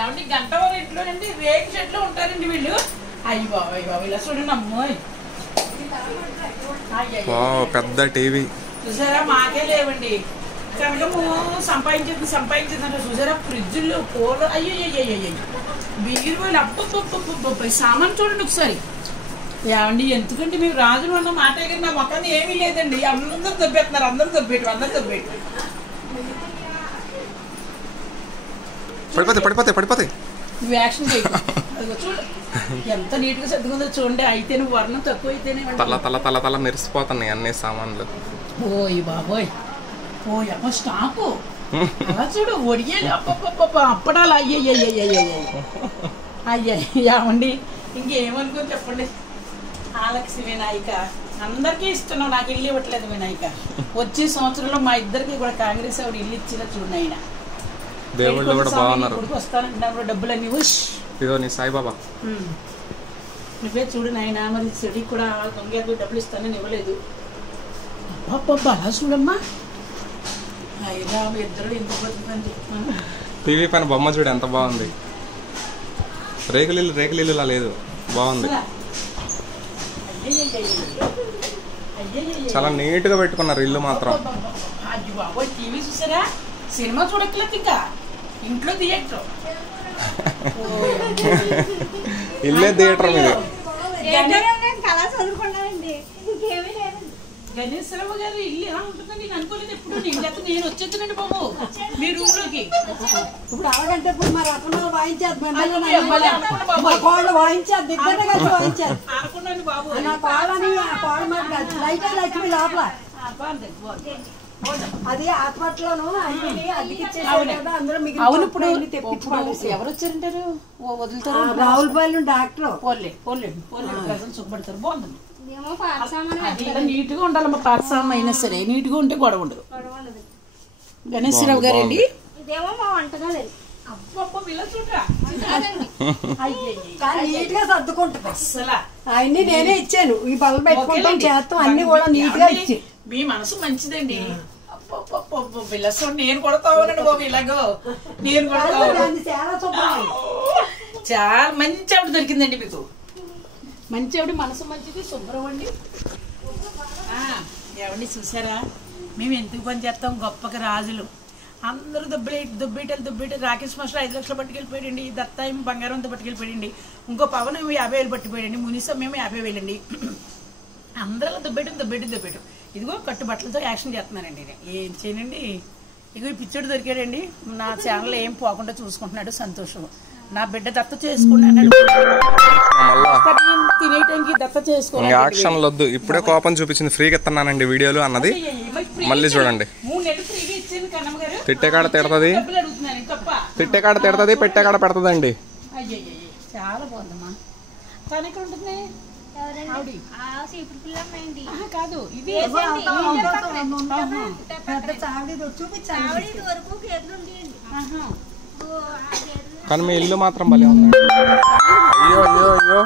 ఏమండి గంట వారు ఇంట్లోనండి రేకు చెట్లు ఉంటారండి వీళ్ళు. అయ్యి బాబు ఇలా చూడండి అమ్మాయి. పెద్ద టీవీ చూసారా, మాకే లేవండి. కనకము సంపాదించిందంటే చూసారా, ఫ్రిడ్జ్లు కూలర్ అయ్యో బీరువాళ్ళు అప్ప సామాన్ చూడండి ఒకసారి. ఏమండి ఎందుకంటే మీరు రాజులు అన్న మాట కానీ నా మొక్కని ఏమీ లేదండి. అందరూ దొబ్బేస్తున్నారు, అందరూ దొబ్బేటు. పడిపోతాయి. నువ్వు యాక్షన్ చేయ చూడు ఎంత నీట్ గా సర్దుకుందో చూడండి. అయితే నువ్వు వర్ణం తక్కువ అయితేనే తల మెరిసిపోతున్నాయి అన్ని సామాన్లు. ఓయ్ బాబోయ్ అమ్మ స్టాపు అలా చూడు ఒడియాలి అప్పడాలు అయ్యేమండి. ఇంకేమనుకుని చెప్పండి. ఆలక్సి వినాయక అందరికీ ఇస్తున్నాం, నాకు ఇల్లు ఇవ్వట్లేదు వినాయక. వచ్చే సంవత్సరంలో మా ఇద్దరికి కూడా కాంగ్రెస్ ఆవిడ ఇల్లు ఇచ్చిన చూడండి. ఆయన దేవుళ్ళు కూడా బాగున్నారు. వస్తానంటున్నారు డబ్బులన్నీ. ఇదో నీ సాయిబాబా నువ్వే చూడు నాయన. మరి చెడికి కూడా దొంగ డబ్బులు ఇస్తానని ఇవ్వలేదు. అలా చూడమ్మా. అయినా ఇద్దరు ఎంత బతుకుని చెప్తున్నాను. టీవీ పైన బొమ్మ చూడు ఎంత బాగుంది. రేకులిల్లు లేదు, బాగుంది. చాలా నీట్ గా పెట్టుకున్నారు ఇల్లు మాత్రం. అయ్యో బాబోయ్ టీవీ చూసారా, సినిమా చూడట్లేదు ఇంకా ఇంట్లో థియేటర్. ఇల్లే థియేటర్ మీద. గణేశ్వరమ్మ గారు ఇల్లు ఎలా ఉంటుందని నేను అనుకోలేదు ఎప్పుడు. నేను వచ్చేద్దానండి బాబు మీ రూమ్ లోకి. ఇప్పుడు ఆవిడంటే ఇప్పుడు మరి అక్కడ వాయించేది అనుకున్నాను బాబు. లక్ష్మి లోపల అది హాస్పిటల్లోను అందరూ అవును. ఇప్పుడు ఎవరు వచ్చారంటారు వదులుతారు. రావులపల్లి డాక్టర్ సుఖపడతారు. బాగుందండి. నీట్ గా ఉండాలమ్మా. పాఠశాల అయినా సరే నీట్ గా ఉంటే గొడవ ఉండదు. గణేశ్వరరావు గారండి. నీట్ గా సర్దుకుంటుంది అసలు. అన్ని నేనే ఇచ్చాను. ఈ బల్ల పెట్టుకుంటాం చేస్తాం అన్ని కూడా నీట్ గా ఇచ్చి. మీ మనసు మంచిదండి. నేను కూడా తావునండి బాబు. ఇలాగో నేను కూడా చాలా మంచి ఆవిడ దొరికిందండి మీకు. మంచి ఆవిడ, మనసు మంచిది, శుభ్రం అండి. ఏమండి చూసారా, మేము ఎందుకు పని చేస్తాం. గొప్పగా రాజులు అందరూ దుబ్బేటలు. రాకేష్ మాస్టర్ 5 లక్షలు పట్టుకెళ్ళిపోయాడండి. దత్త ఏమో బంగారంతో పట్టుకెళ్ళిపోయాడండి. ఇంకో పవన్ ఏమో 50,000 పట్టిపోయాడండి. మునిసం ఏమో 50,000 అందరూ దుబ్బేయటం. ఇదిగో కట్టుబట్టలతో యాక్షన్ చేస్తున్నానండి. ఏం చేయనండి. ఇగో ఈ పిచ్చోడు దొరికాడండి. నా ఛానల్ ఏం పోకుండా చూసుకుంటున్నాడు, సంతోషం. నా బిడ్డ దత్త చేసుకున్నాడు. తినేయటానికి దత్త చేసుకోవాలి. యాక్షన్ వద్దు. ఇప్పుడే కోపం చూపించింది. ఫ్రీగా ఇస్తున్నానండి వీడియోలు అన్నది. మళ్ళీ చూడండి. 3 నెలలు ఫ్రీగా ఇచ్చింది కన్నమ్మ గారు. తిట్టేకాడ తిడతది, పెట్టేకాడ పెడతదండి. చాలా బాగుందమ్మా. తను ఎక్కడ ఉంటుంది? కాదు ఇది కానీ మీ ఇల్లు మాత్రం భలే ఉంది. అయ్యో